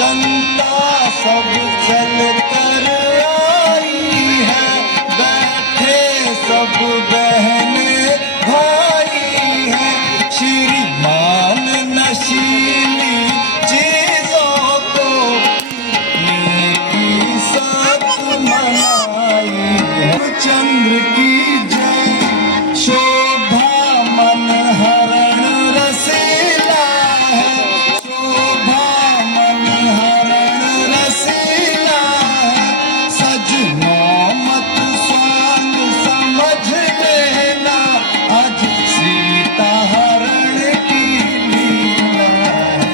जनता सब चल कर आई है, बैठे सब बहने भाई है। श्रीमान नशीली चीजों को पीने की सख्त मनाई है। चंद्र की जय, शोभा मन हरण रसीला है, शोभा मन हरण रसीला है। सजनों मत स्वांग समझ लेना, आज सीता हरण की लीला है।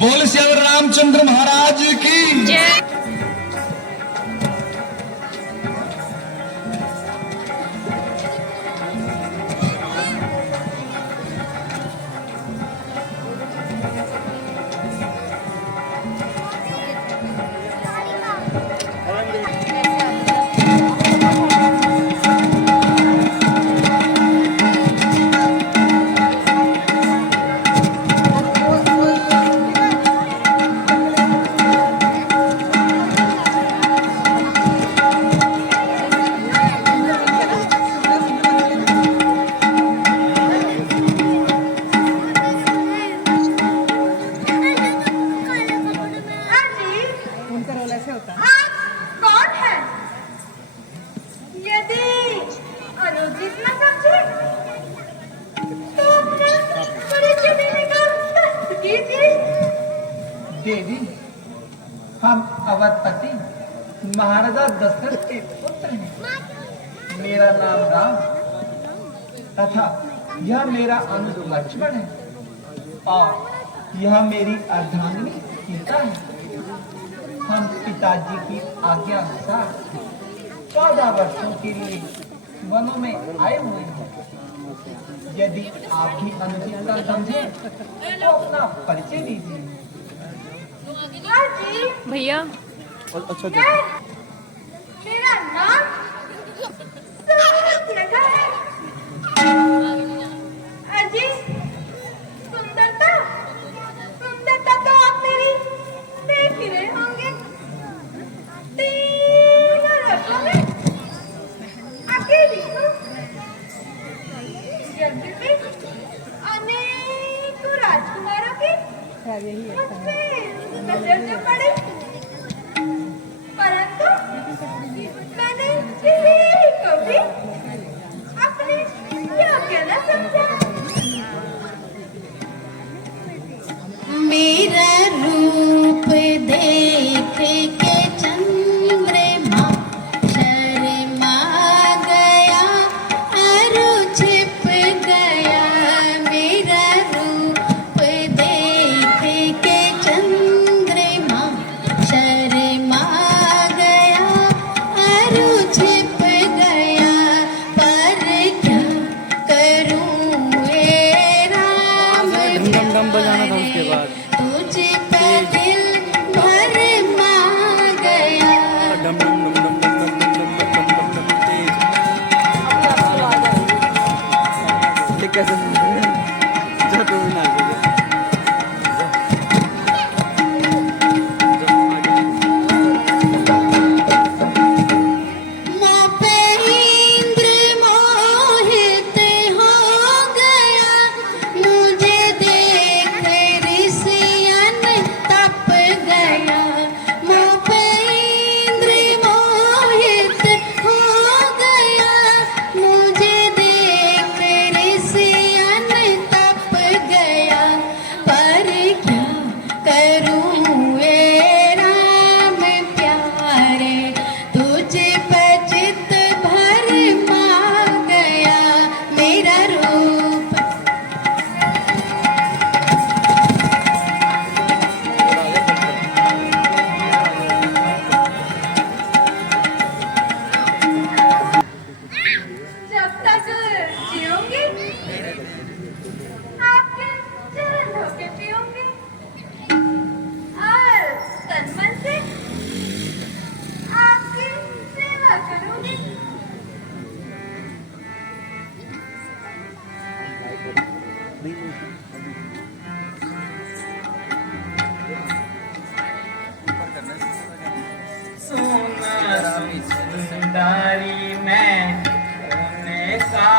बोल श्री रामचंद्र महाराज की जय। देवी, हम अवधपति महाराजा दशरथ के पुत्र हैं। मेरा नाम राम तथा यह मेरा अनुज लक्ष्मण है और यह मेरी अर्धांगिनी सीता है। हम पिताजी की आज्ञा अनुसार 14 वर्षों के लिए वनों में आए हुए हैं। यदि आप भी अनुचित समझे तो अपना परिचय दीजिए। भैया अच्छा मेरा नाम अजी। सुंदरता सुंदरता तो आप मेरी देख ही रहे होंगे। 3 वर्षों में अकेली हूँ। यद्यपि अनेक राजकुमारों की मुझसे नजर जो पड़े, परंतु मैंने किसी को भी अपने योग्य न समझा। मेरा रूप देख के चंद्रमा शर्मा गया, अरु छिप गया। मेरा रूप देख के चंद्रमा सुंदरी मैं उनका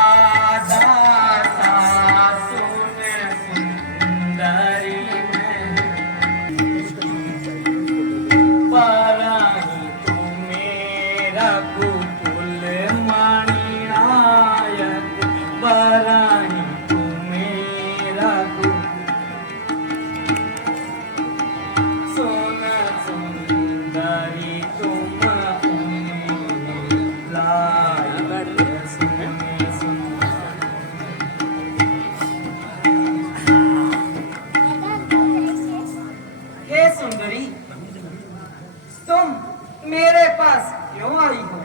दासा सुन सुंदरी मैं पराही तू मेरा कुकुल मणिनायक पराही तू मेरा सुन सुंदरी तुम लायक सुन हे सुंदरी तुम मेरे पास क्यों आई हो?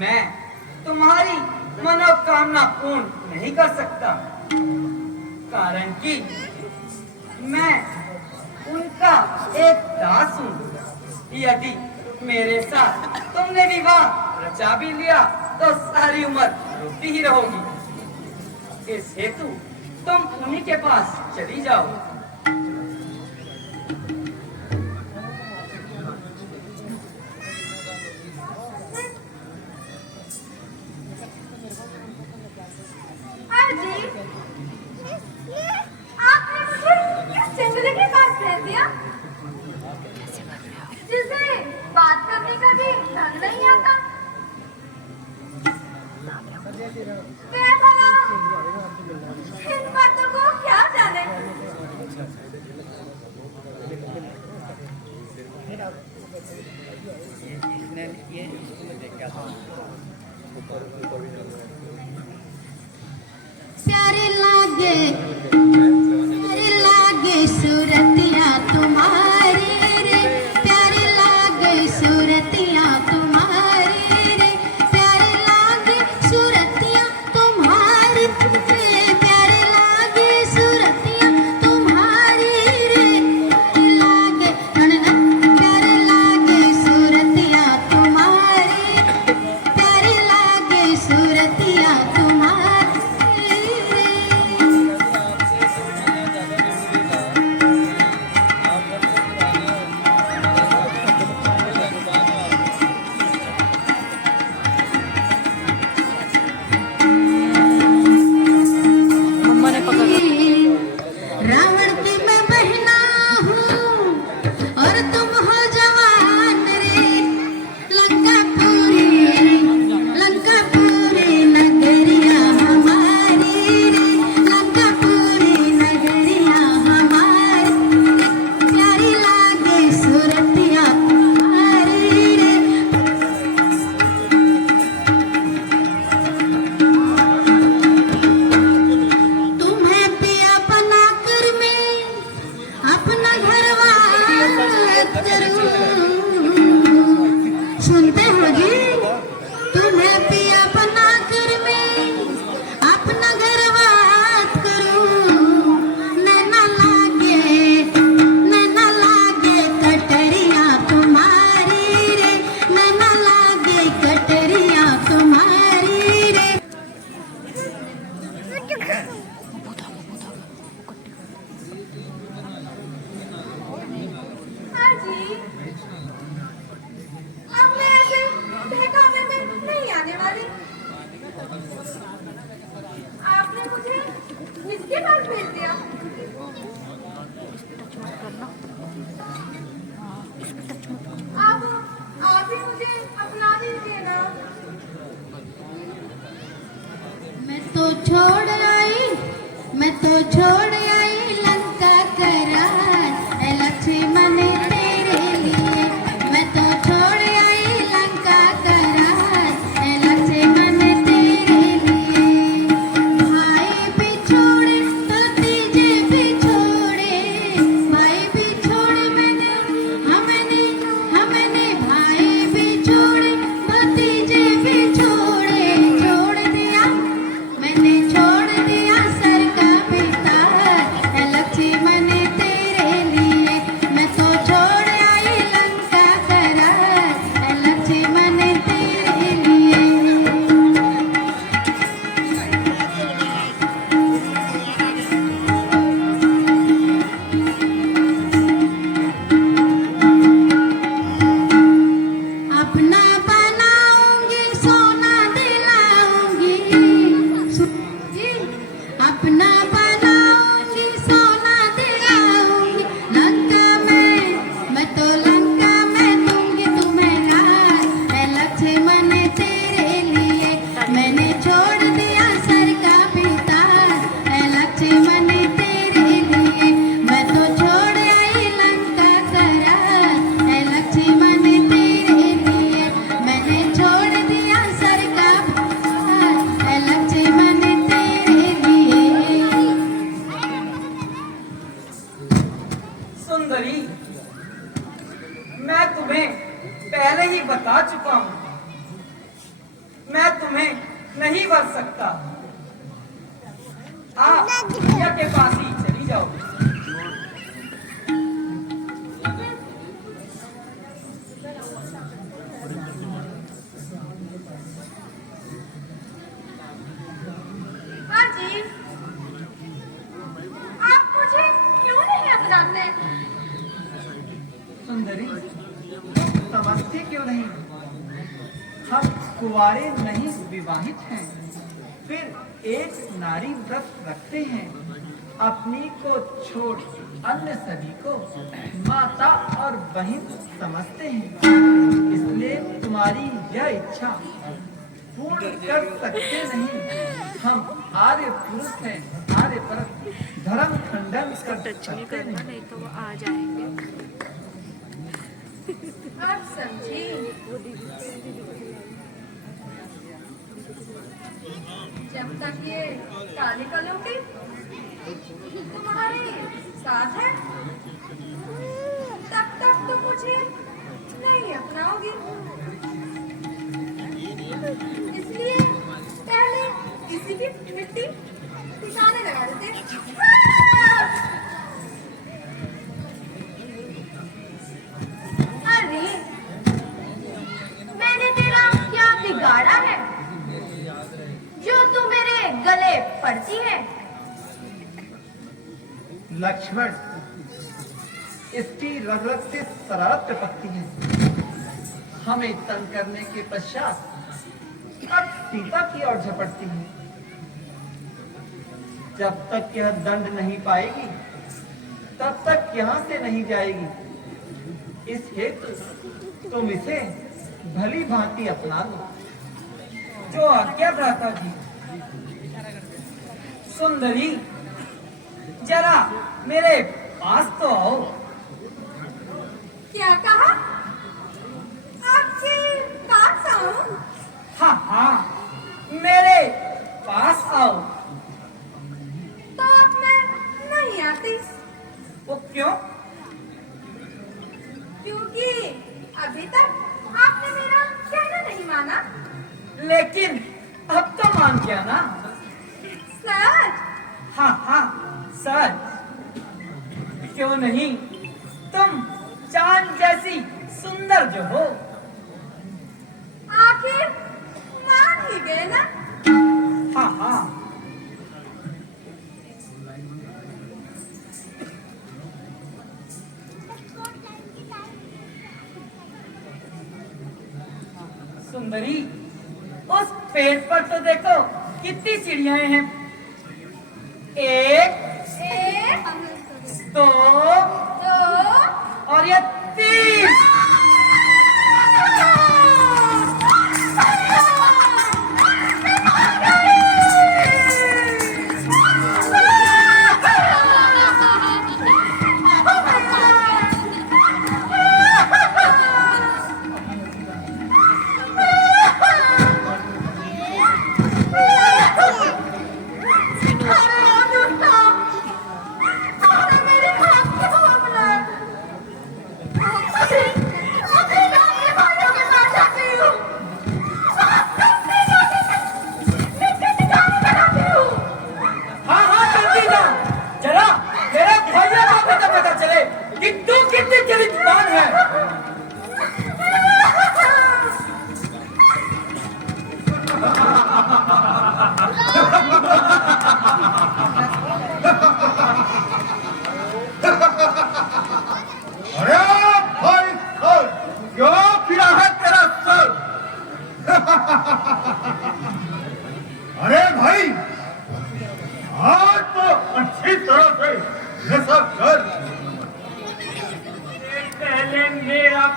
मैं तुम्हारी मनोकामना पूर्ण नहीं कर सकता, कारण कि मैं उनका एक दास हूँ। यदि मेरे साथ तुमने विवाह रचा भी लिया तो सारी उम्र रोती ही रहोगी। इस हेतु तुम उन्हीं के पास चली जाओ। जी, आपने मुझे किस जंगली के पास भेज दिया जिसे बात करने का भी ढंग नहीं आता? मैं भला इन बातों को क्या जाने? प्यारे लागे सूरतिया तुम्हारी रे, प्यारे लागे सूरतिया तुम्हारी रे, प्यारे लागे सूरतिया तुम्हारी रे, प्यारे लागे सूरतिया तुम्हारी रे, लागे प्यारे लागे सूरतिया तुम्हारी, प्यारे लागे सूरतिया तुम्हारी रे। रावण की मैं बहना हूँ और तुम हो जवान रे, लंकापुरी नगरिया हमारी रे, लंकापुरी नगरिया हमारी, प्यारी लागे सूरतिया तुम्हारी रे। तुम्हें पिया बना कर मैं अपना घरवास करूं, सुनते हो जी? तुम्हें पिया बना कर मैं अपना घरवास करूं, नैना लागे कटरिया तुम्हारी रे, नैना लागे कटरिया तुम्हारी रे। हाँ जी, अब मैं ऐसे बहकावे में नहीं आने वाली। आपने मुझे किसके पास भेज दिया? अब आप ही मुझे अपना लीजिए ना। मैं तो छोड़ आई लंका का राज, ए लक्ष्मण तेरे लिए, मैं तो छोड़ आई लंका का राज, ए लक्ष्मण तेरे लिए। भाई भी छोड़े तो तीजे भी छोड़े, भाई भी छोड़े हमने भाई भी छोड़े तो तीजे भी छोड़ दिया, मैंने छोड़ दिया सर का पिता तुम्हें नहीं बच सकता। आप भैया के पास ही चली जाओ। हाँ जी, आप मुझे क्यों नहीं अपनाते? सुंदरी, समझते क्यों नहीं? हम कुंवारे नहीं, विवाहित हैं। फिर एक नारी व्रत रखते हैं। अपनी को छोड़ अन्य सभी को माता और बहन समझते हैं। इसलिए तुम्हारी यह इच्छा पूर्ण कर सकते नहीं। हम आर्य पुरुष हैं, आर्य पर धर्म खंडन कर सकते नहीं। नहीं तो वो आ जाएंगे। आप समझी? जब तक ये काली कलौटी तुम्हारे साथ है, तब तक तो मुझे नहीं अपनाओगी। इसलिए पहले किसी की मिट्टी ठिकाने लगा देते। अरे, मैंने तेरा क्या बिगाड़ा है जो तू मेरे गले पड़ती है? लक्ष्मण, इसकी रग रग से शरारत टपकती है। हमें तंग करने के पश्चात अब सीता की ओर झपटती है। जब तक यह दंड नहीं पाएगी, तब तक यहाँ से नहीं जाएगी। इस हेतु तुम इसे भली भांति अपना लो। जो आज्ञा भ्राता जी। सुंदरी, जरा मेरे पास तो आओ। क्या कहा? आपके पास आऊं? हाँ हाँ, मेरे पास आओ। तो अब मैं नहीं आती, वो क्यों? क्योंकि अभी तक आपने मेरा कहना नहीं माना। लेकिन अब तो मान गया ना? सच? हाँ हाँ, सच। क्यों नहीं? तुम चांद जैसी सुंदर जो हो। आखिर मान ही गए ना? हाँ हाँ। सुंदरी, उस पेड़ पर तो देखो कितनी चिड़ियाएं हैं। एक, दो दो, और ये तीन।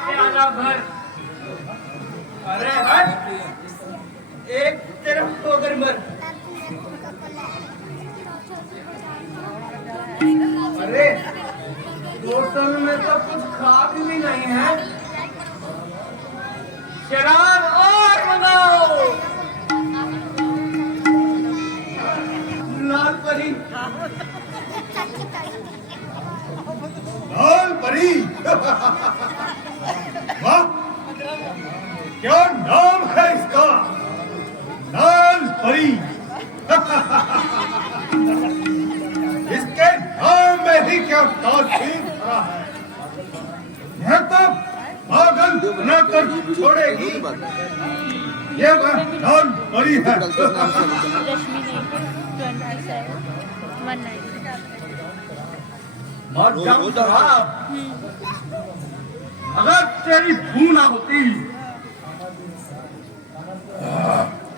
प्याला भर। अरे हट, एक तरफ होकर मर। अरे बोतल में तो कुछ खाक भी नहीं है। शराब और मंगाओ। लाल परी, लाल परी, वाह, क्या नाम है इसका। लाल परी। इसके नाम में ही क्या तासीर भरा है। यह तो पागल बनाकर छोड़ेगी। ये वह लाल परी है। मध्यम साहब, अगर तेरी भू ना होती,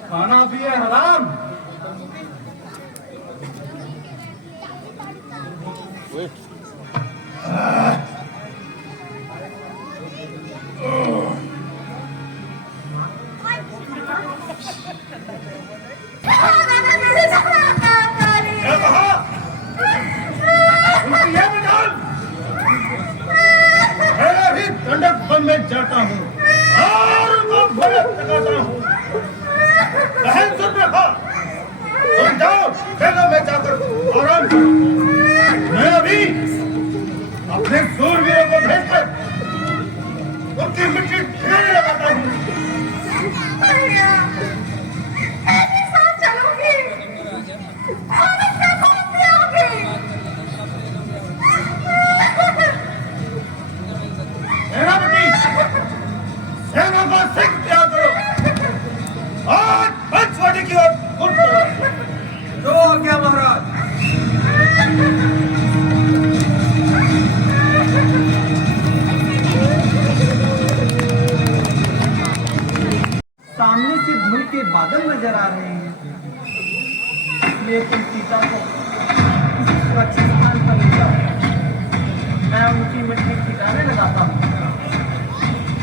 खाना भी है हराम। क्या कहा? उनकी ये बजान। मैं भी दंडक बन में जाता हूँ और उनको भड़क लगाता हूँ। बहन सुन रहा, तुम जाओ जगह में जाकर आराम करो। मैं अभी अपने सूरवीरों को भेजकर उनकी मिट्टी ढेर लगाता हूँ। सेनापति, सेना को सिंह त्याग करो और पंचवटी की ओर उठ चलो। जो आज्ञा महाराज। सामने से धूल के बादल नजर आ रहे हैं, लेकिन सीता को सुरक्षित स्थान पर ले जाओ। मैं उनकी मिट्टी ठिकाने लगाता हूँ।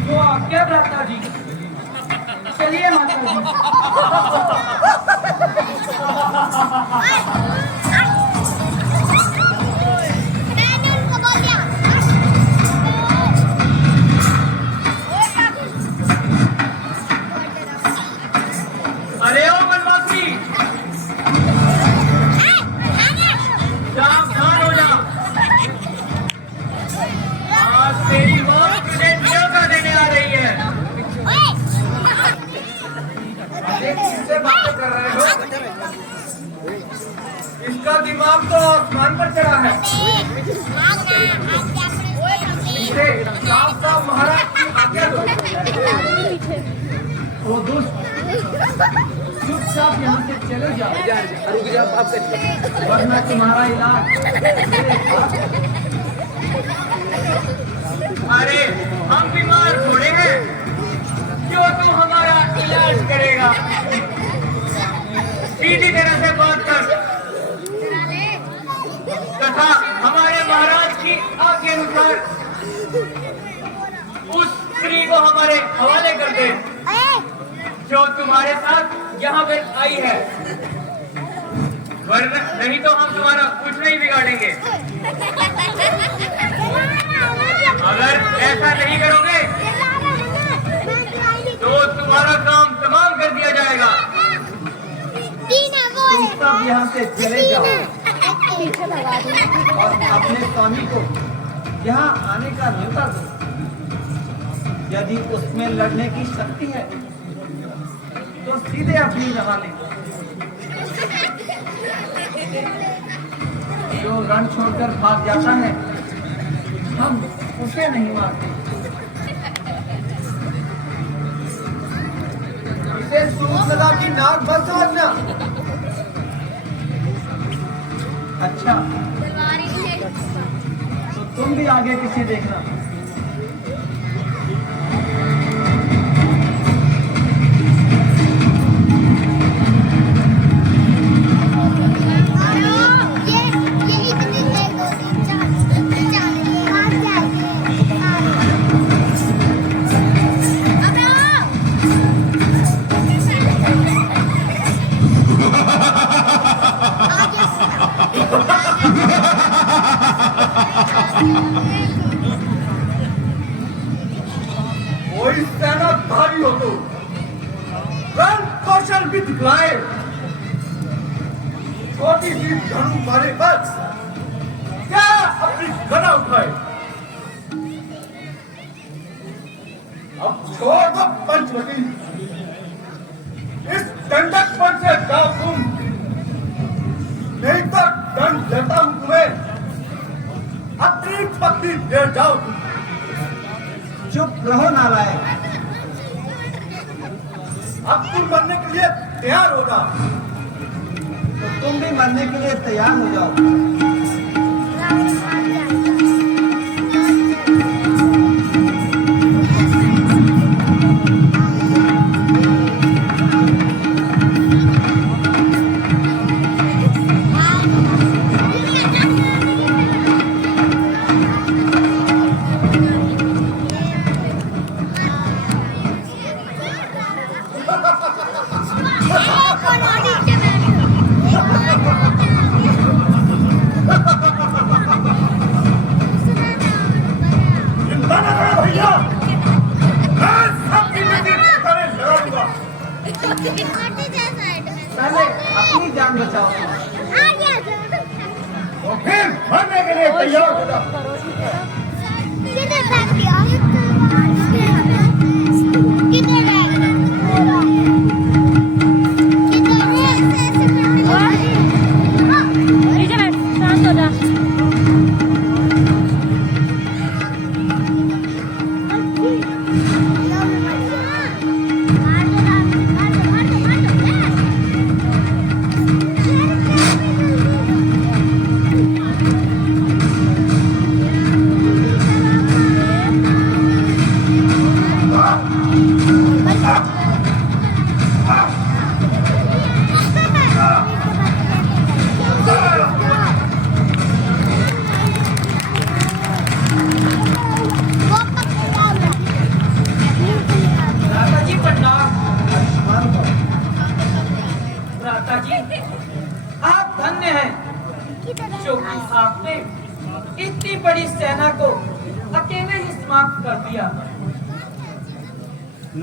तो आज्ञा भ्राता जी। चलिए माता जी। मैंने उनको बोल दिया। अरे ओ बनवासी, सावधान हो जा। आज तेरी मौत तुझे न्योता देने आ रही है। अरे किससे बात कर रहे हो? इसका दिमाग तो आसमान पर चढ़ा है। इसे साफ-साफ महाराज की आज्ञा दो। ओ दुष्ट, चुपचाप यहाँ से चले जाओ, वरना तुम्हारा इलाज। अरे हम बीमार थोड़े हैं जो तू हमारा इलाज करेगा। सीधी तरह से बात कर तथा हमारे महाराज की आज्ञा अनुसार उस स्त्री को हमारे हवाले कर दे जो तुम्हारे साथ यहाँ पर आई है, वरना नहीं तो हम तुम्हारा कुछ नहीं बिगाड़ेंगे। अगर ऐसा नहीं करोगे तो तुम्हारा काम तमाम कर दिया जाएगा। तुम सब यहाँ से चले जाओ और अपने स्वामी को यहाँ आने का न्योता दो। यदि उसमें लड़ने की शक्ति है तो सीधे अपनी लगा ले। जो रण छोड़कर भाग जाता है हम उसे नहीं मारते। इसे सूत लगा की नाक बंद समझना। अच्छा, तो तुम भी आगे पीछे देखना। कोई सेनाधारी हो तो रण कौशल भी दिखलाए। छोटी सी धनु मारे बस क्या अपनी गदा उठाए। अब छोड़ दो पंचवटी, इस दंडक नालायक। अब तुम मरने के लिए तैयार होगा। तो तुम भी मरने के लिए तैयार हो जाओ। चिंता न करो भैया, मैं सबकी मदद करे लड़ूंगा। पहले अपनी जान बचाओ। तो फिर मरने के लिए तैयार हो जाओ। भ्राताजी प्रणाम। आयुष्मान भव। भ्राताजी, आप धन्य हैं जो आपने इतनी बड़ी सेना को अकेले ही समाप्त कर दिया।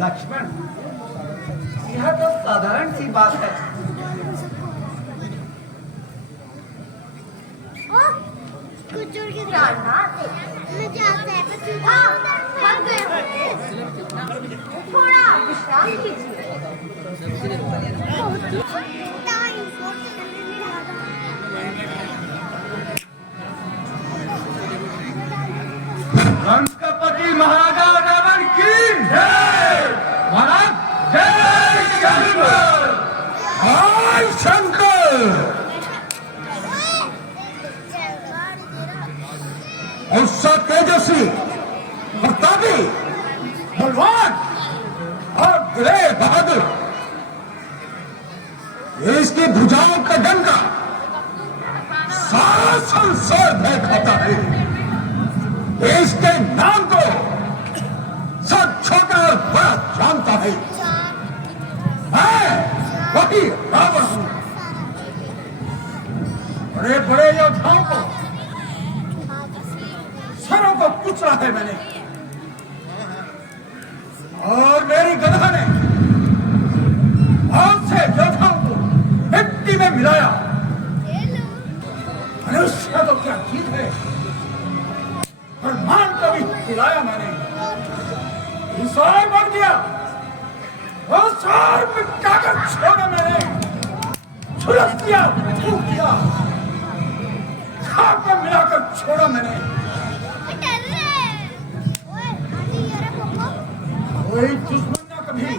लक्ष्मण, यह तो साधारण सी बात है। थोड़ा विश्राम कीजिए। कंस का पति महाराजा रावण की जय। महाराज जय शंकर, जय शंकर। उसका तेजस्वी, प्रतापी, बलवान और बड़े बहादुर, इसकी भुजाओं का डंका सारा संसार भय खाता है। इसके नाम को सब छोटा और बड़ा जानता है। मैं वही रावण हूं। बड़े बड़े योद्धाओं को सरों को कुचला है मैंने, और मेरी गदा ने बहुत से योद्धाओं को मिट्टी में मिलाया। मनुष्य तो क्या चीज है, ब्रह्मांड को भी हिलाया मैंने। इंसान बन गया, वो सार मिटाकर छोड़ा मैंने। झुलस दिया, फूक दिया, खाक में मिलाकर छोड़ा मैंने। कोई दुश्मन ना कभी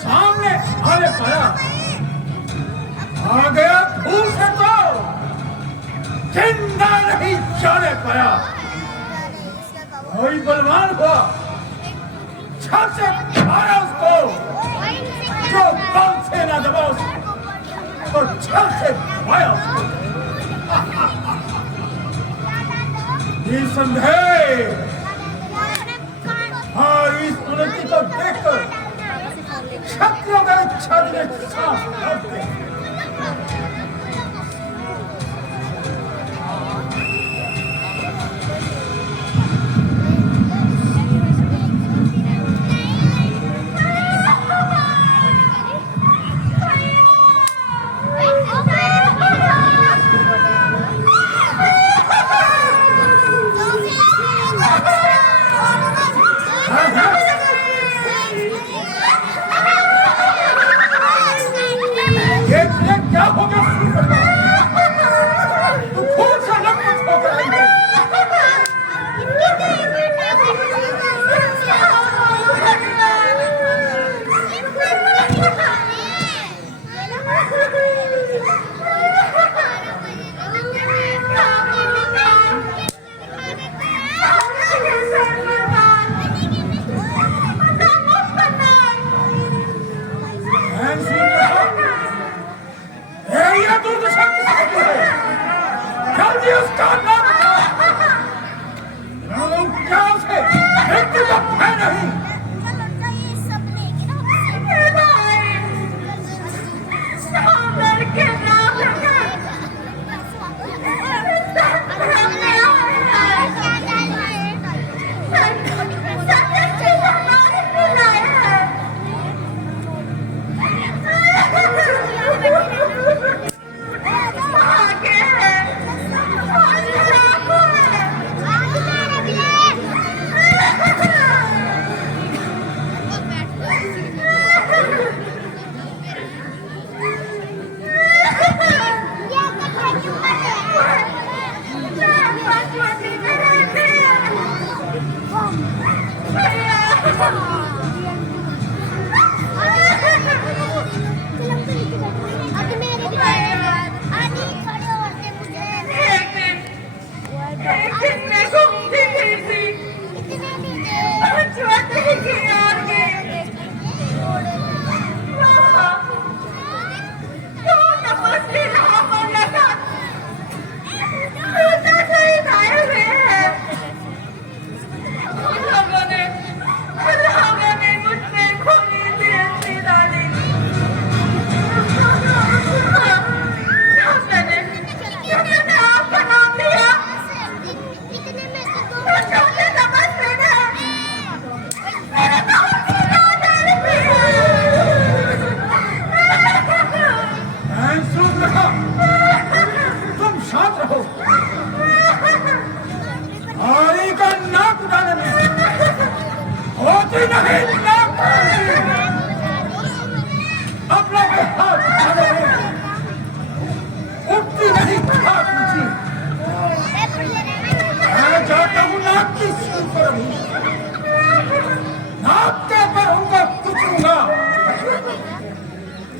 सामने आने पाया। आ गया धूल से तो जिंदा नहीं जाने पाया। कोई बलवान हुआ, छत से मारा उसको, जो बल से ना दबा तो छत से माया उसको। निसंदेह इस उन्नति को देखकर क्षत्रियों का छत में सांस भरते। क्या हो गया?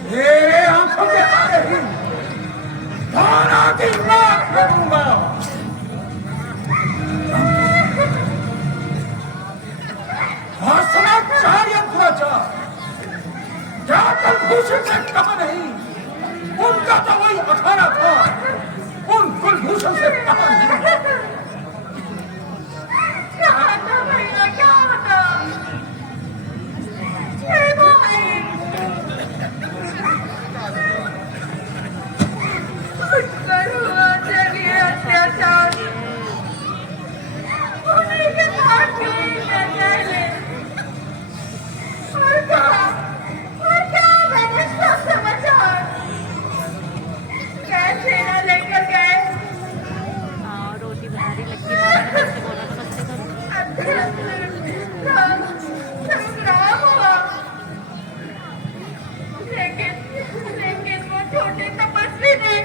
तेरे आंखों के आगे ही धारा की नाक फेंकूंगा। भाषणाचार्य दुराचार क्या कुलभूषण से कहा नहीं, उनका तो वही अखाड़ा था, उन कुलभूषण से कहा नहीं। क्या होता भैया, क्या होता? हे भाई, कुछ करो, चलिए अत्याचार उन्हीं के साथ क्यों नहीं पहले और क्या मैंने सब समाचार कैसे ना लेकर गए। हाँ, रोटी बना रही लक्की मामा ने मुझसे बोला था बच्चे करो। राम हुआ, लेकिन वो छोटे तपस्वी ने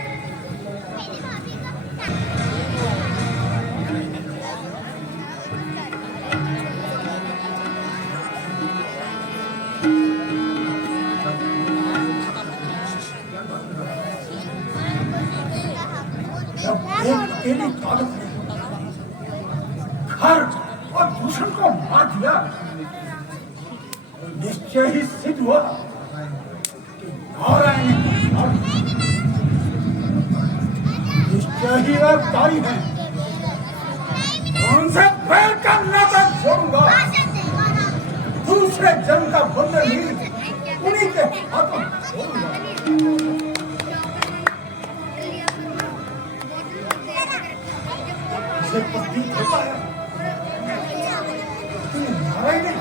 अकेली दौलत ने घर और दूषण को मार दिया, निश्चय ही सिद्ध हुआ कि नारायण निश्चय ही अवतारी है। उनसे बैर का नाता जोड़ूंगा, दूसरे जन्म का बंधन ही उन्हीं के हाथों छोड़ूंगा। से पत्नी होता है नारायण ने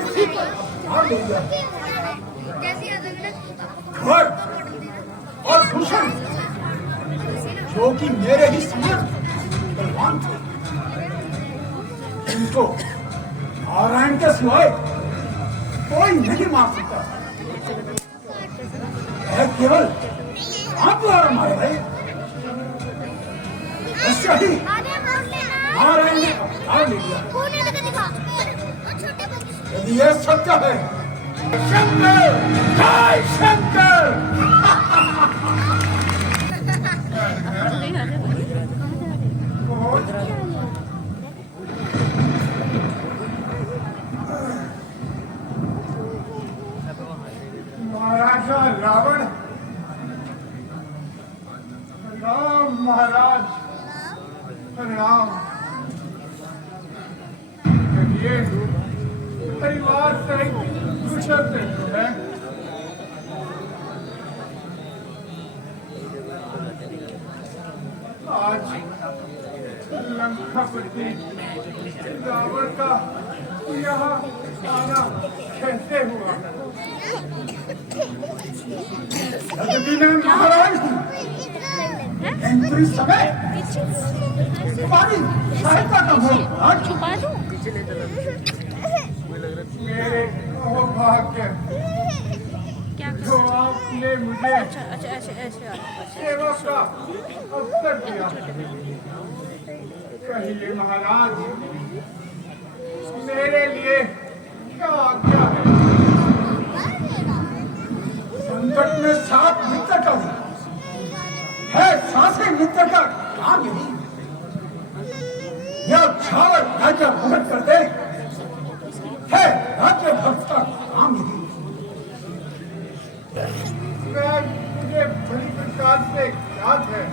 इसी पर हार ले लिया। घर और भूषण जो कि मेरे ही समान बलवान थे, इनको नारायण के सिवाय कोई नहीं मार सकता। केवल आप द्वारा मारे गए ही नारायण ने अवतार ले लिया। यदि यह सत्य है, शंकर जय शंकर। महाराजा रावण, राम महाराज प्रणाम। ये परिवार से कुशल है। आज लंकापति रावण का यहाँ आना कैसे हुआ? महाराज इस समय तुम्हारी सहायता का हो छुपा दो। मेरे सौभाग्य क्या जो आपने मुझे अच्छा सेवा का अवसर दिया। कहिए महाराज, मेरे लिए क्या आज्ञा है? संकट में साथ मित्र का है, सासे मित्र का काम यही। यह छावर राज्य भक्त कर दे है, राज्य भक्त का काम यही। मुझे बड़ी प्रकार से याद है,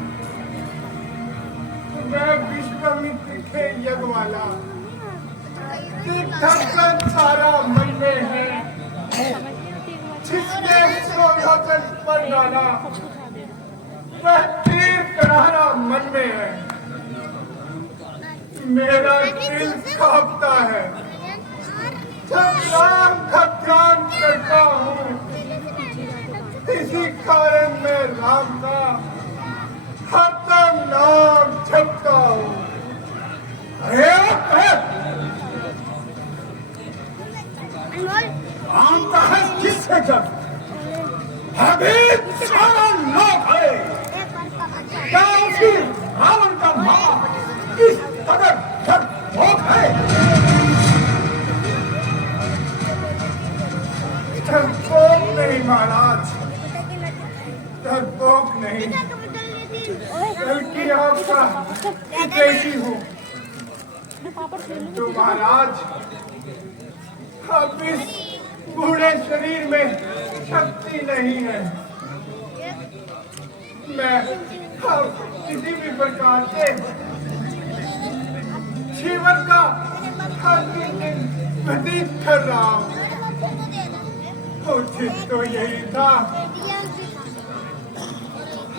मैं विश्वामित्र के यज्ञ वाला सारा महीने है, जिसने सोहागन पर डाला वह तीर करारा मन में है। मेरा दिल कांपता है जब राम का ध्यान करता हूँ। इसी कारण मैं राम का हरदम नाम जपता हूँ। राम का है किससे जब अभी सारा लोग है, क्या उसी रावण का माँ किस कदर डरपोक है? डरपोक में नहीं महाराज, डरपोक नहीं, बल्कि आपका हितैषी हूँ। तो महाराज, अब इस बूढ़े शरीर में शक्ति नहीं है। मैं अब किसी भी प्रकार से जीवन का अंतिम दिन व्यतीत कर रहा हूँ। उचित तो यही था,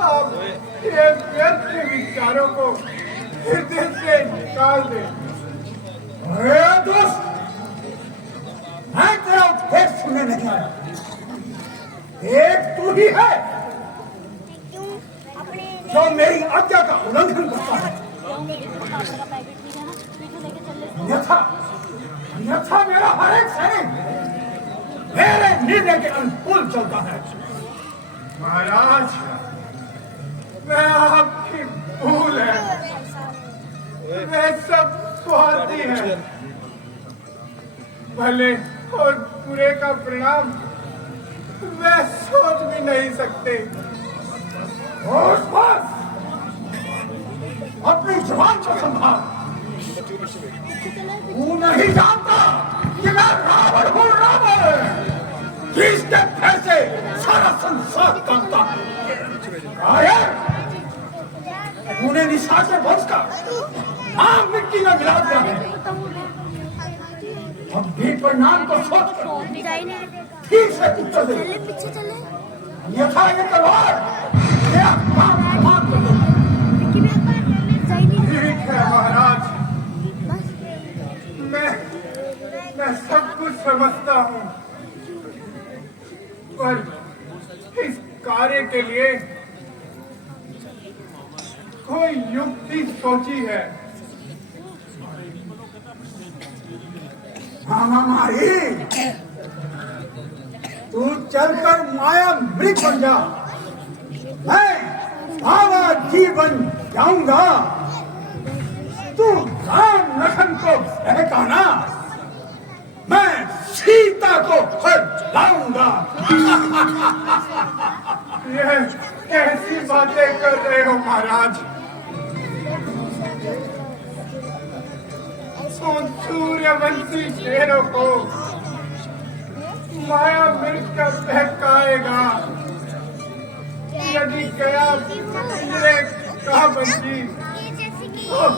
अब ये व्यर्थ विचारों को हृदय से निकाल दे। अरे दोस्त, मैं तेरा उपदेश सुनने नहीं आया। एक तू ही है जो मेरी आज्ञा का उल्लंघन करता है। अन्यथा अन्यथा मेरा हर एक सैनिक मेरे निर्णय के अनुकूल चलता है। महाराज, मैं आपकी भूल है, मैं सब स्वार्थी है। भले और बुरे का परिणाम वे सोच भी नहीं सकते। और बस अपनी जुबान को संभाल। तू नहीं जानता कि मैं रावण हूँ, रावण जिसके भय से सारा संसार कांपता है। तूने निशाचर वंश का नाम मिट्टी में मिला दिया है। अब भी परिणाम को सोचकर ठीक से उत्तर दे, अन्यथा ये तलवार तेरा काम बर्बाद कर देगी। ठीक है महाराज, मैं सब कुछ समझता हूँ, पर इस कार्य के लिए कोई युक्ति सोची है। महामारी, तू चलकर माया मृग बन जा, मैं भावा जीवन जाऊंगा। तू राम लखन को बहकाना, मैं सीता को हर लाऊंगा। ये कैसी बातें कर रहे हो महाराज? उन सूर्यवंशी शेरों को माया मृग का बहकाएगा। यदि गया पिंजरे का बंदी तो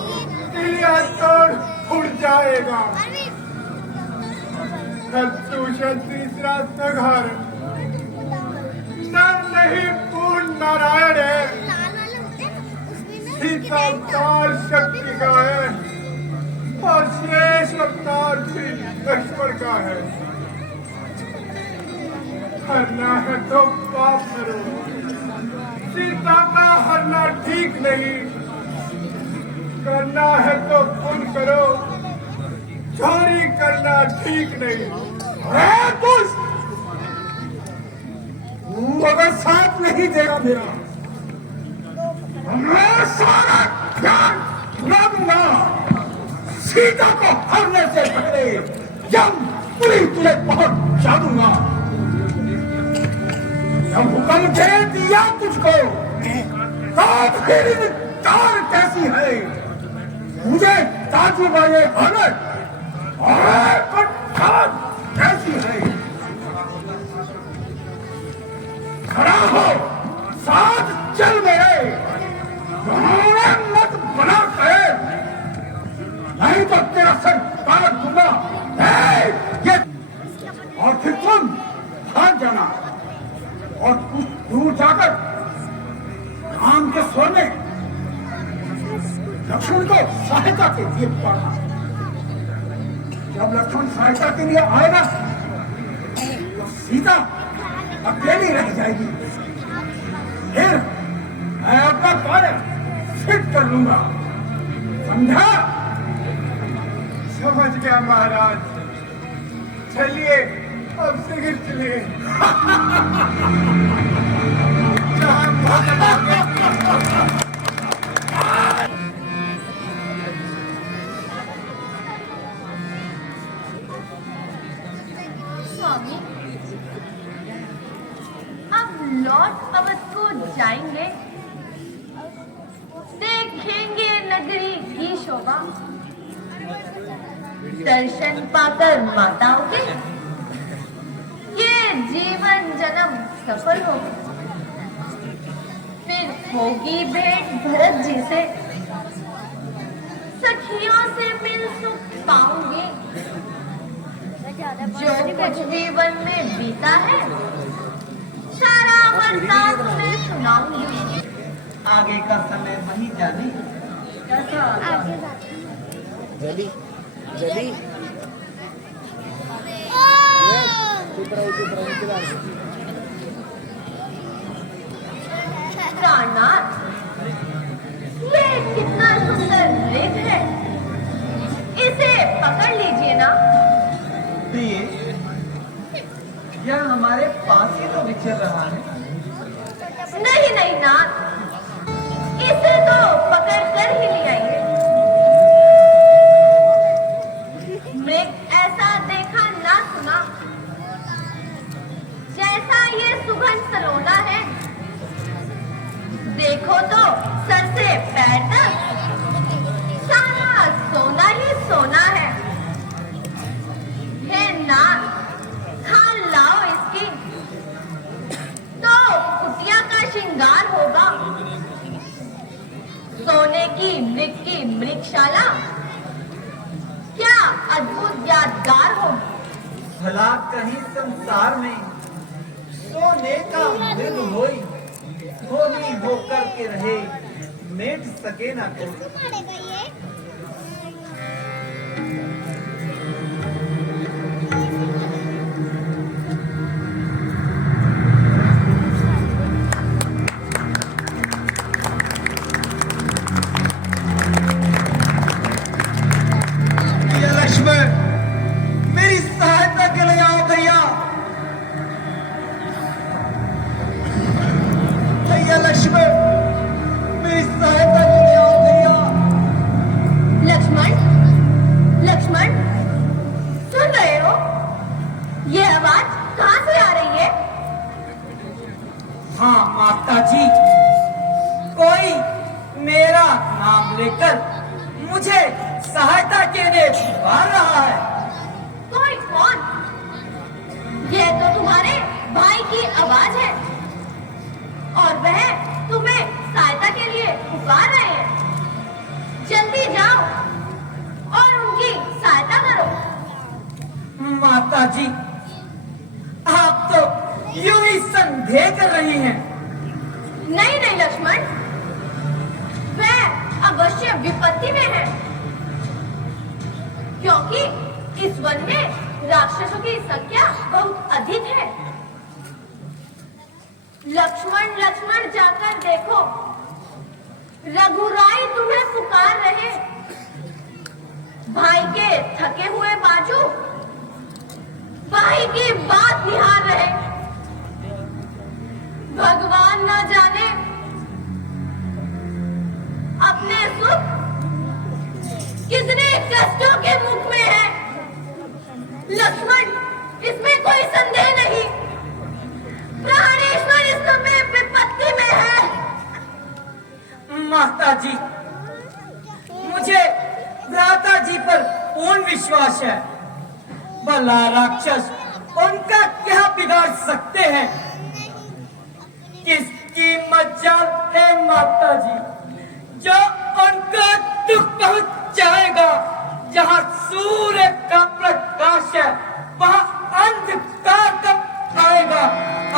तिलिया तोड़ उड़ जाएगा। दूषण तीसरा संहार नर नहीं पूर्ण नारायण है, सीता अवतार शक्ति का है और शेष अवतार भी लक्ष्मण का है। हरना है तो पाप करो, सीता का हरना ठीक नहीं, करना है तो पुण्य करो, चोरी करना ठीक नहीं। अरे दुष्ट, तू अगर साथ नहीं देगा मेरा, मैं सारा ध्यान भुला दूंगा। सीता को हरने से पहले यमपुरी तुझे पहुंचा दूंगा। जब हुक्म दे दिया तुझको तो फिर तार कैसी है, मुझे ताजुबा ये हालत और पठान कैसी है। खड़ा हो, साथ चल मेरे, मत बना कर, नहीं तो तेरा सर काट दूंगा। ये और फिर तुम भाग जाना और कुछ दूर जाकर राम के स्वर में लक्ष्मण को सहायता के लिए पुकारना। जब लक्ष्मण सहायता के लिए आएगा तो सीता अकेली रह जाएगी। फिर मैं अपना कार्य सिद्ध कर लूंगा, समझा? समझ गया महाराज, चलिए अब शीघ्र चलिए। स्वामी, लौट अवध को जाएंगे, देखेंगे नगरी की शोभा, दर्शन पाकर माताओं के ये जीवन जन्म सफल हो। फिर होगी भेंट भरत जी से, सखियों से मिल सुख पाऊंगी। जो कुछ जीवन में बीता है सारा वृतांत मैं सुनाऊंगी। आगे का समय वही जाने कैसा जल्दी जल्दी प्राणनाथ, ये कितना सुंदर लेख है, इसे पकड़ लीजिए ना। प्रिय, यह हमारे पास ही तो विचर रहा है। नहीं नहीं नाथ, इसे तो पकड़ कर ही ले आइए। मृग ऐसा देखा ना सुना, जैसा ये सुगंध सलोना है। देखो तो सर से पैर तक सारा सोना ही सोना है। हे नाथ, खान लाओ इसकी, तो कुटिया का श्रृंगार होगा। सोने की मृगशाला क्या अद्भुत यादगार होगी। भला कहीं संसार में सोने का मृग होई, धोनी होकर के रहे, मेट सके ना कोई। लक्ष्मण, मेरी सहायता के लिए आओ भैया। भैया लक्ष्मण, मेरी सहायता के लिए आओ भैया। लक्ष्मण, लक्ष्मण, सुन रहे हो? ये आवाज कहाँ से आ रही है? हाँ माता जी, कोई मेरा नाम लेकर मुझे सहायता के लिए पुकार रहा है। कोई कौन? ये तो तुम्हारे भाई की आवाज है और वह तुम्हें सहायता के लिए पुकार रहे हैं। जल्दी जाओ और उनकी सहायता करो। माता जी, आप तो यूं ही संदेह कर रही हैं। नहीं नहीं लक्ष्मण, वह अवश्य विपत्ति में है, क्योंकि इस वन में राक्षसों की संख्या बहुत अधिक है। लक्ष्मण लक्ष्मण जाकर देखो, रघुराई तुम्हें पुकार रहे। भाई के थके हुए बाजू भाई की बात निहार रहे। भगवान न जाने अपने सुख कितने कष्टों के मुख में है। लक्ष्मण, इसमें कोई संदेह नहीं, प्राणेश्वर इस समय विपत्ति में है। माता जी, मुझे भ्राता जी पर पूर्ण विश्वास है। भला राक्षस उनका क्या बिगाड़ सकते हैं? किसकी मजाल है माता जी, जो उनको दुख पहुंचाएगा? जहाँ सूर्य का प्रकाश है वहाँ अंधकार कब आएगा?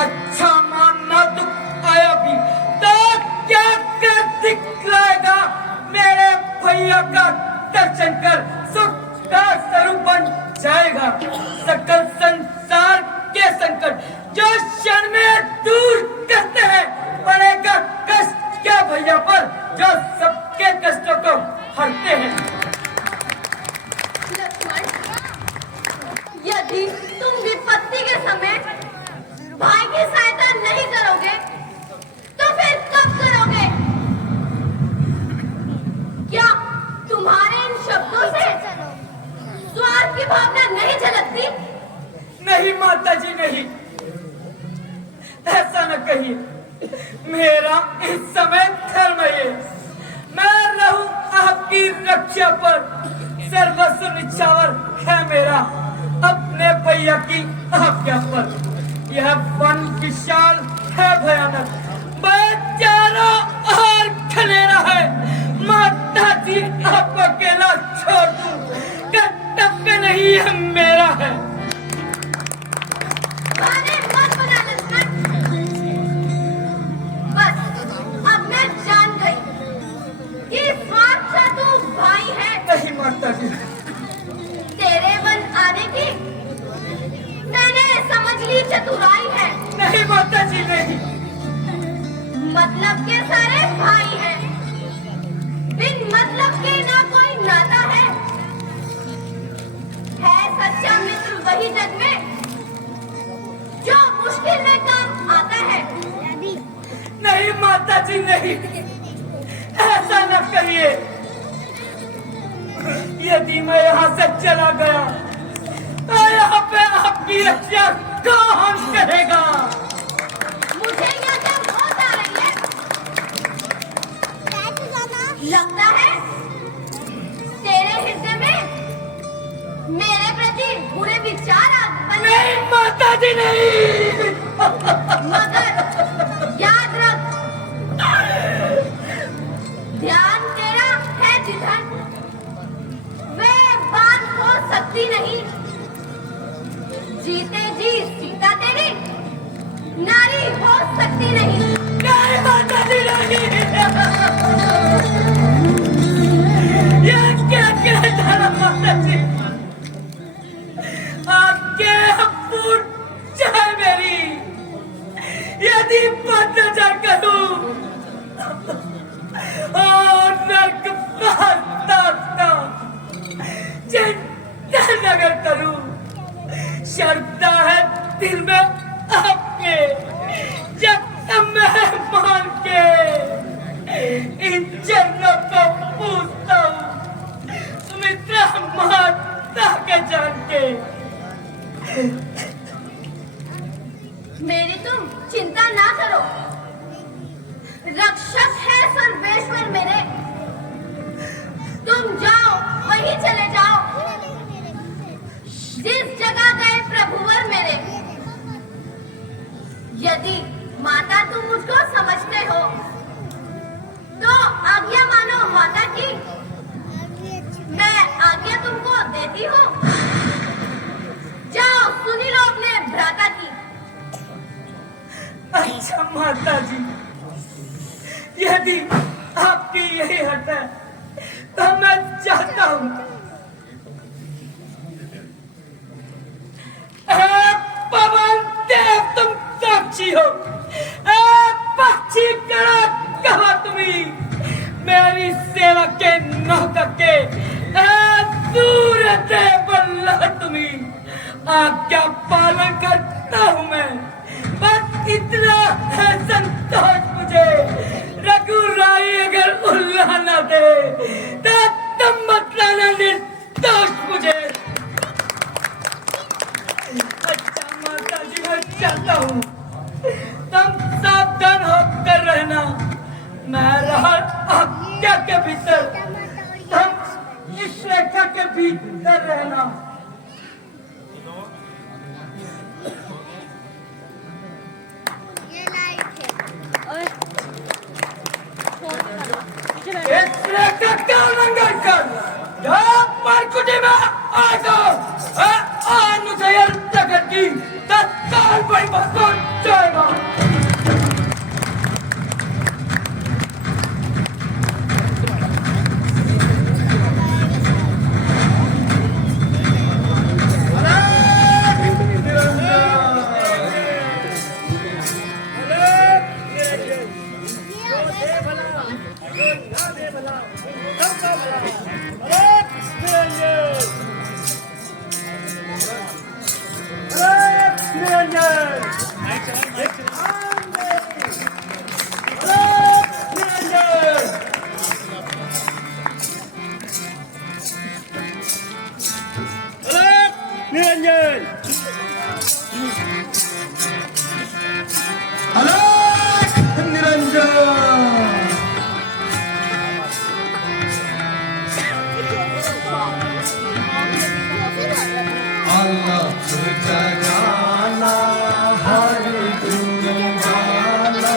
अच्छा मानना दुख आया भी तो क्या कर दिखलाएगा? मेरे भैया का दर्शन कर सुख का स्वरूप बन जाएगा। सकल संसार के संकट जो क्षण में दूर करते हैं, पड़ेगा कष्ट क्या भैया पर, जो सबके कष्टों को हरते हैं। लक्ष्मण, यदि तुम विपत्ति के समय भाई की सहायता नहीं करोगे तो फिर कब करोगे? क्या तुम्हारे इन शब्दों से स्वार्थ की भावना नहीं झलकती? नहीं माता जी, नहीं। ऐसा न कहिए। मेरा इस समय धर्म है, मैं रहूं आपकी रक्षा पर। सर्वस्व निछावर है मेरा अपने भैया की आज्ञा पर। यह वन विशाल है भयानक, मैं चारों ओर खलेरा है। माता जी आप अकेला छोड़ दूं, कर्तव्य नहीं है मेरा है। मत बना लक्ष्मण। बस अब मैं जान गई कि स्वार्थ सा तू भाई है। नहीं माता जी, तेरे वन आने की मैंने समझ ली चतुराई है। नहीं माता जी, नहीं। मतलब के सारे भाई हैं, बिन मतलब के ना कोई नाता है सच्चा मित्र वही जग में जो मुश्किल में काम आता है। नहीं माता जी, नहीं, ऐसा न कहिए। यदि मैं यहाँ से चला गया तो यहाँ पे आपकी रक्षा कौन करेगा? मुझे यहाँ से मौत आ रही है। लगता है तेरे हृदय में मेरे प्रति बुरे विचार आ बने। नहीं माता जी, नहीं। मगर याद रख, ध्यान तेरा है जिधर, वे बात हो सकती नहीं। जीते जी सीता तेरी नारी हो सकती नहीं। नहीं माता जी, नहीं। यह क्या कहता है माता जी? आपके फूट जाए मेरी यदि पतझड़ करूं और नर्क पाता चिंता नगर करूं। शर्ता है दिल में आपके, जब तक मेहमान के इन चरणों को पूछता हूँ सुमित्रा माता के जान के। मेरी तुम चिंता ना करो, रक्षक है सर्वेश्वर मेरे। तुम जाओ वहीं चले जाओ जिस जगह गए प्रभुवर मेरे। यदि माता तुम मुझको समझते हो तो आज्ञा मानो माता की। मैं आज्ञा तुमको देती हूँ, जाओ सुनी लो अपने भ्राता की। अच्छा माता जी, यदि आपकी यही हट है तो मैं चाहता हूँ पवन देव तुम साक्षी हो, पक्षी कड़ा कहा तुम्ही मेरी सेवा के नौकर के सूरज बल्ला तुम्ही आज्ञा पालन करता हूँ मैं। बस इतना है संतोष मुझे, रघुराई अगर उल्लाह न दे तो तुम मत लाना निर्दोष मुझे। अच्छा माता जी, मैं चाहता हूँ तुम सावधान होकर रहना। मैं रहा आज्ञा के भीतर, तुम इस रेखा के भीतर रहना। इस रेखा का उल्लंघन कर कुटी में आ जाओ और मुझे यह जगत की तत्काल बड़ी बस जाएगा। निरंजन अलख जगाना हरि गुण गाना,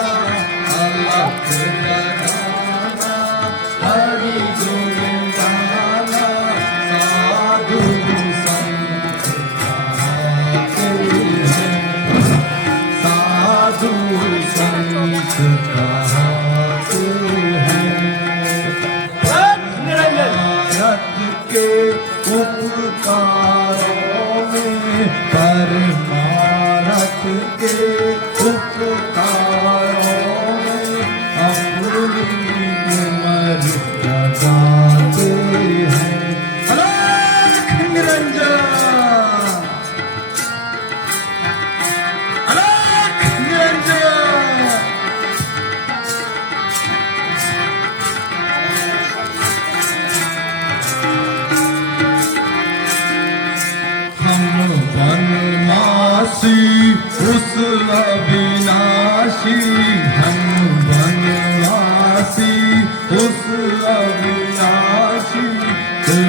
अलख जगाना हरि गुण गाना, साधु संत कहाते हैं, साधु संत कहाते हैं। भारत के उपकारों में, परमारथ के उपकारों में अपनी उम्र लगाते हैं। अलख निरंजन, अलख निरंजन। हम वनवासी उस अविनाशी, हम वनवासी उस अविनाशी के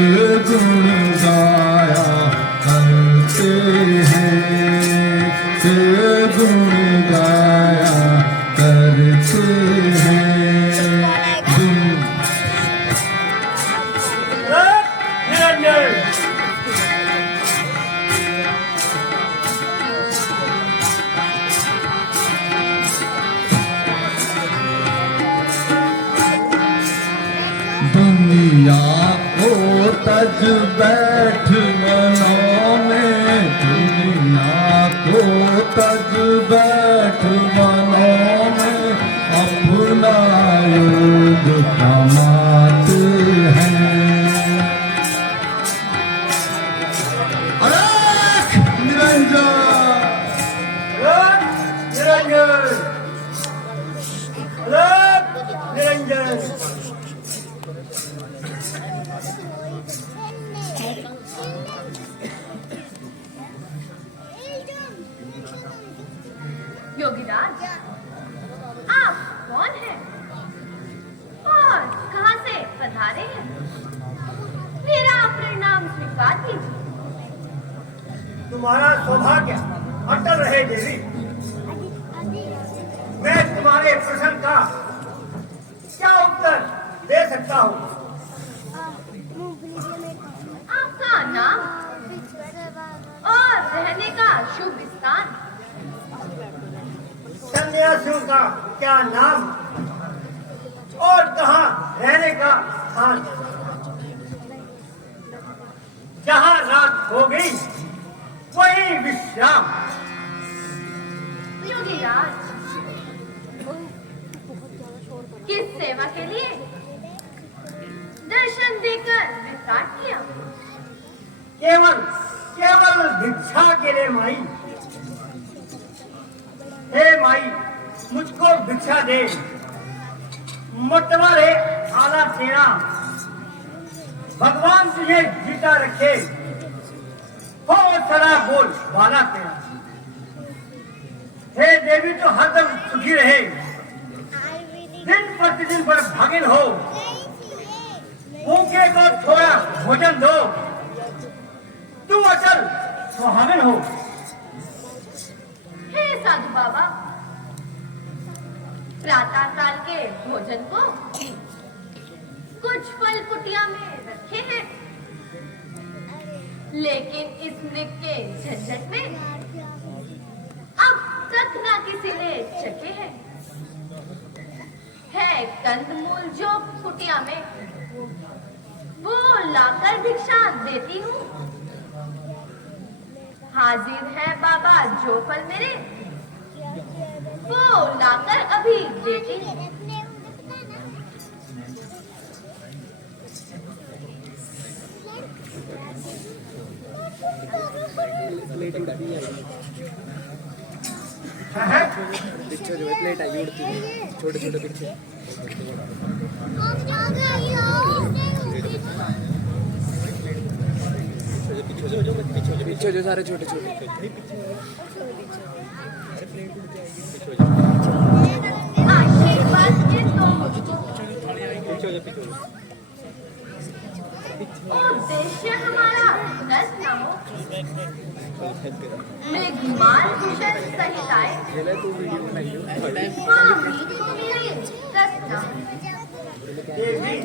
गुण गाया करते हैं, के गुण गाया करते हैं। निरंजन दुनिया को तज बैठ मनों में, दुनिया को तज बैठ मनों में, अपना योग कमाते हैं। अलख निरंजन, निरंजन अलख निरंजन। योगीराज, आप कौन हैं और कहां से पधारे हैं? मेरा प्रणाम स्वीकार कीजिए। तुम्हारा सौभाग्य अटल रहे देवी। मैं तुम्हारे प्रश्न का क्या उत्तर दे सकता हूँ? आपका नाम और रहने का शुभ स्थान? सन्यासियों का क्या नाम और कहाँ रहने का स्थान? जहाँ रात हो गई वही विश्राम। योगीराज, किस सेवा के लिए दर्शन देकर विकाट किया? केवल केवल भिक्षा के लिए माई। हे माई, मुझको भिक्षा दे, मतवारे आला तेरा, भगवान तुझे जीता रखे, हो सदा बोल वाला तेरा। हे देवी, तो हरदम सुखी रहे, दिन प्रतिदिन पर भागिन हो, भूखे को थोड़ा भोजन दो, तू अचल सुहागन हो। हे साधु बाबा, प्रातः काल के भोजन को कुछ फल कुटिया में रखे हैं, लेकिन इस नृत्य के झंझट में अब तक ना किसी ने चखे हैं। है कंदमूल जो कुटिया में, वो लाकर भिक्षा देती हूँ। हाजिर है बाबा जो फल मेरे, वो लाकर अभी देती हूँ। पीछे जो प्लेट आई उड़ती है, छोटे छोटे पीछे पीछे जो सारे छोटे छोटे आशीर्वाद स्वामी मेरे रत्न देवी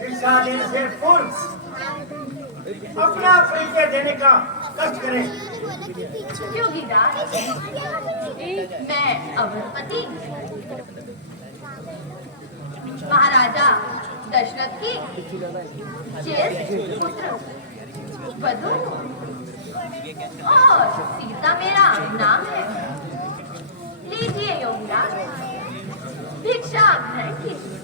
भिक्षा देने से पूर्व अपना परिचय देने का कष्ट करें। योगीराज, मैं अवधपति महाराजा दशरथ की ज्येष्ठ पुत्र वधू और सीता मेरा नाम है। लीजिए योगीराज, भिक्षा ग्रहण कीजिए।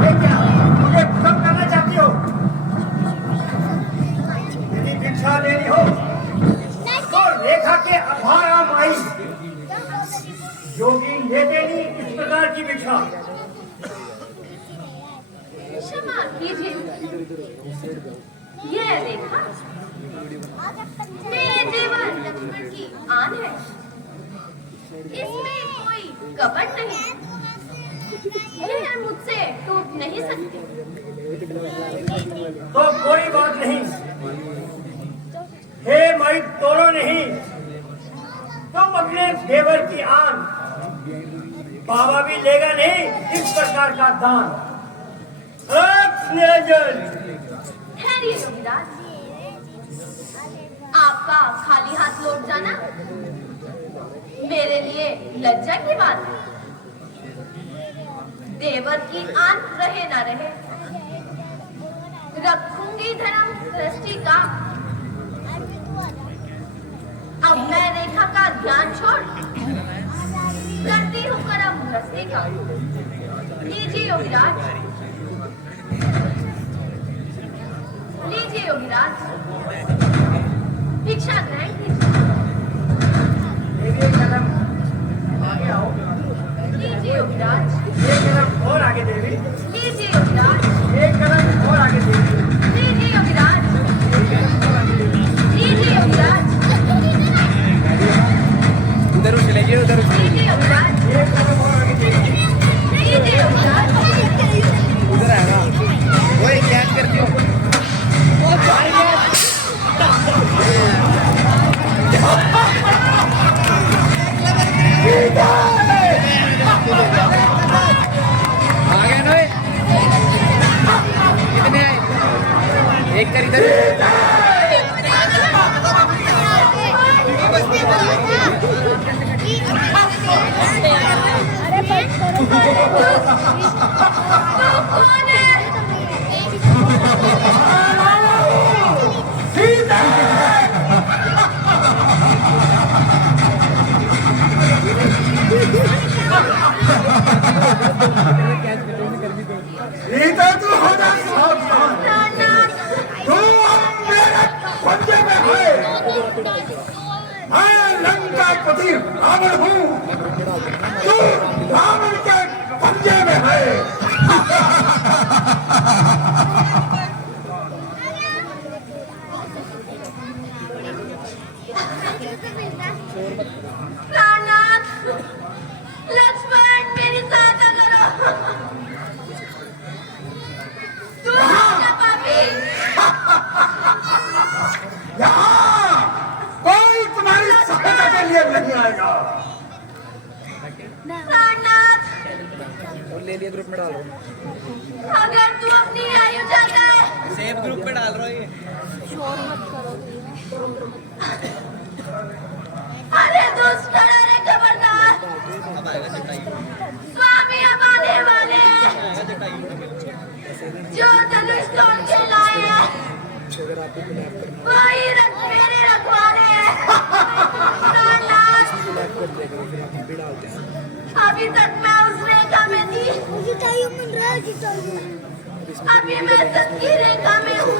ये क्या मुझे भुगत करना चाहती हो? यदि भिक्षा लेनी हो तो रेखा के आधार आई योगी लेते नहीं इस प्रकार की भिक्षा। क्षमा कीजिए, यह रेखा मेरे देवर लक्ष्मण की आन है। इसमें कोई कपट नहीं, यह मुझसे टूट नहीं सकती। तो कोई बात नहीं, हे माई तोड़ो नहीं, तुम अपने देवर की आन बाबा भी लेगा नहीं इस प्रकार का दान। निरंजन ठहरिए योगीराज, आपका खाली हाथ लौट जाना मेरे लिए लज्जा की बात है। देवर की आन रहे ना रहे, रखूंगी धर्म दृष्टि का। अब मैं रेखा का ध्यान छोड़ करती हूँ कर्म गृहस्थी का। लीजिए योगीराज, लीजिए योगीराज, भिक्षा ग्रहण कीजिए। देवी एक कदम आगे आओ। लीजिए योगीराज, एक कदम और आगे देवी। लीजिए योगीराज, एक कदम और आगे देवी। लीजिए योगीराज, लीजिए योगीराज, उधर चले गए उधर लीजिए योगीराज, एक कदम और आगे देवी। लीजिए योगीराज। उधर आएगा वो क्या करती हो आगे ना कितने आए एक कर इधर सीता तू हो जा सावधान, तू अब मेरे पंजे में है। मैं लंकापति रावण हूँ, तू रावण के पंजे में है। प्राणनाथ, लक्ष्मण मेरी सहायता करो। तू है पापी। यहाँ कोई तुम्हारी सहायता के लिए नहीं आएगा। प्राणनाथ, और ले लिया ग्रुप में डाल रहा हूँ अगर तू अपनी आयु चाहता है सेव ग्रुप में डाल रहा हूँ ये अरे दुष्ट अरे खबरदार, अब आएगा चटाई स्वामी अब आने वाले हैं, जो धनुष तोड़ के लाए हैं वही मेरे रखवाले हैं। प्राणनाथ, अभी तक मैं उस रेखा में थी, अभी मैं सत्य रेखा में हूँ।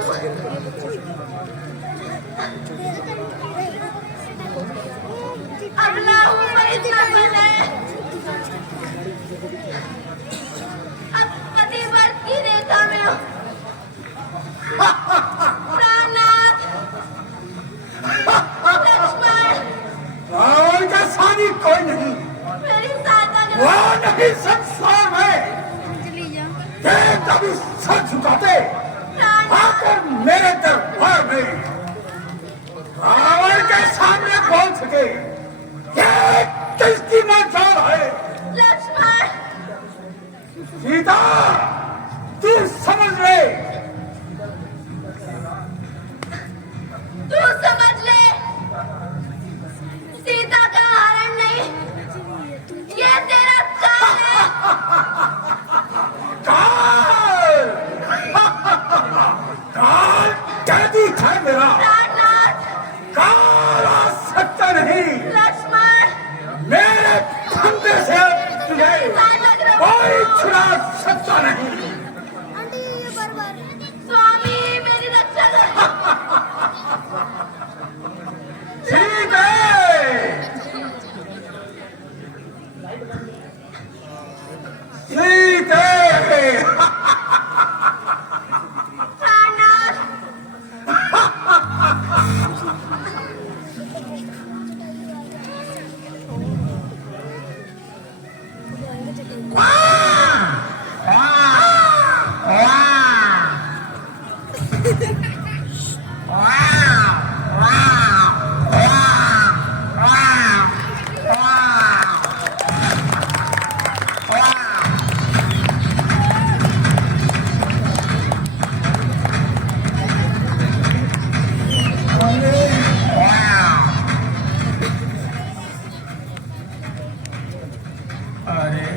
अगला हूँ परिश्रम बने, अब पतिव्रत की रेखा में हूँ। प्राणनाथ, लक्ष्मण, रावण का सानी कोई नहीं, मेरी सहायता करो। वो नहीं संसार में देख कभी सर झुकाते प्राणनाथ, आकर मेरे दरबार में। सके। ये किसकी मजाल है? लक्ष्मण, सीता, तू समझ ले। तू समझ ले, सीता का हरण नहीं, ये तेरा काल है। काल काल कैदी है मेरा। प्राणनाथ, काल आ सकता नहीं। लक्ष्मण, मेरे फंदे से तुझे कोई छुड़ा सकता नहीं। स्वामी मेरी रक्षा करो। सीते, सीते, प्राणनाथ, अरे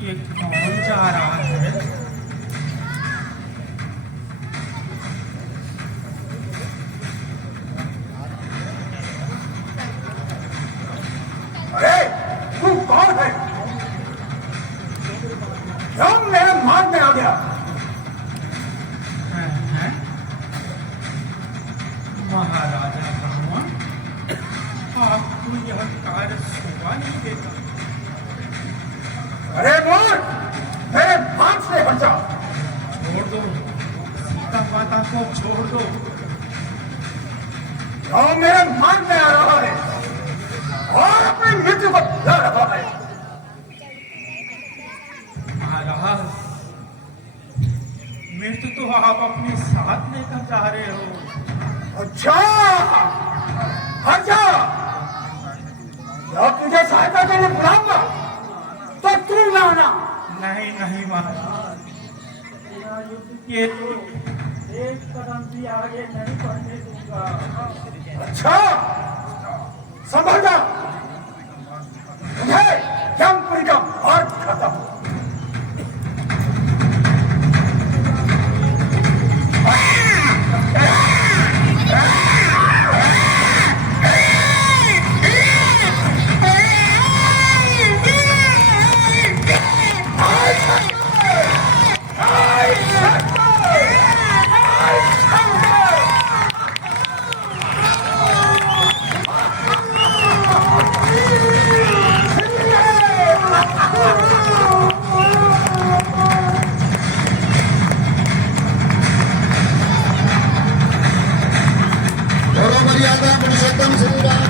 ये कौन जा रहा है? अरे तू कौन है? क्यों मेरे मार्ग में आ गया? हैं? महाराजा रावण, आपको यह कार्य शोभा नहीं देता। अरे बोल, मेरे मार्ग से हट जा। छोड़ दो, सीता माता को छोड़ दो। क्यों मेरे मार्ग में आ रहा है और अपनी मृत्यु को ला रहा है? महाराज, मृत्यु तो आप अपने साथ लेकर जा रहे हो। अच्छा, अच्छा, जब तुझे सहायता के लिए बुलाऊंगा तो तू ना आना। नहीं नहीं महाराज, ये तो एक कदम भी आगे नहीं बढ़ने दूंगा। अच्छा, संभल जा।